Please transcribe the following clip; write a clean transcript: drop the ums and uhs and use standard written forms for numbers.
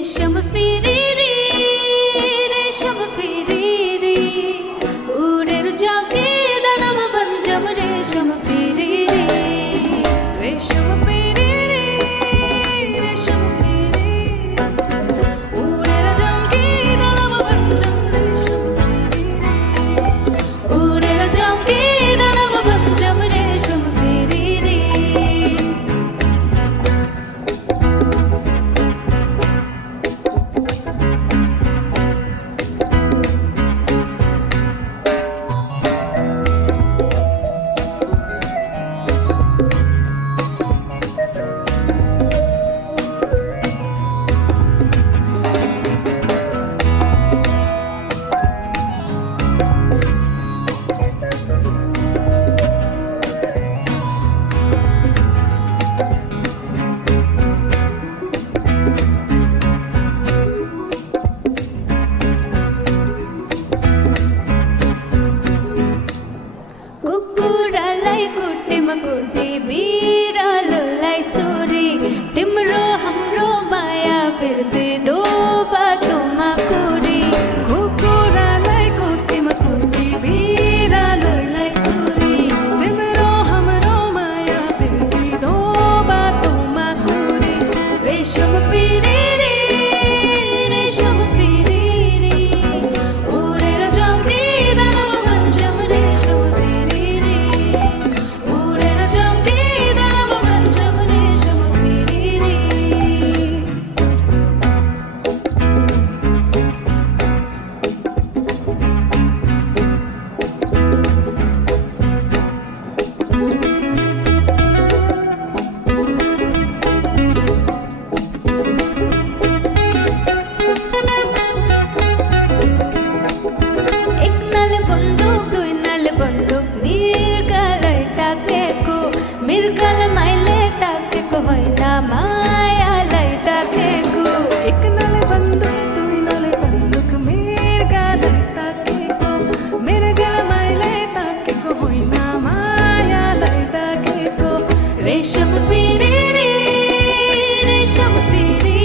रेशम free रे रेशम free रे उड़ेर जागे दानव बंजम रेशम फिरी रे रेशम फिरी रे रेशम फिरी उड़ेर जागे दानव बंजम रेशम फिरी रे उड़ेर जागे दानव बंजम रेशम फिरी रे कुकुरालाई कुटीमा कुदी बिरालोलाई सोरी तिम्रो हाम्रो माया बिर्दै दो बाटोमा कुरी कुकुरालाई कुटीमा कुदी बिरालोलाई सोरी तिम्रो हाम्रो माया बिर्दै दो बाटोमा कुरी रेशम फिरी रे रेशम फिरी रे उडेर जाउने दानव बन्जम रेशम फिरी उडेर जाउने दानव बन्जम रेशम फिरी रे एक नल बन्दुक दुई नल बन्दुक मृगलाई ताकेको मृगलाई माइले ताकेको होइन मायालाई ताकेको एक नल बन्दुक दुई नल बन्दुक मृगलाई ताकेको मृगलाई माइले ताकेको होइन मायालाई ताकेको रेशम फिरी रे रेशम फिरी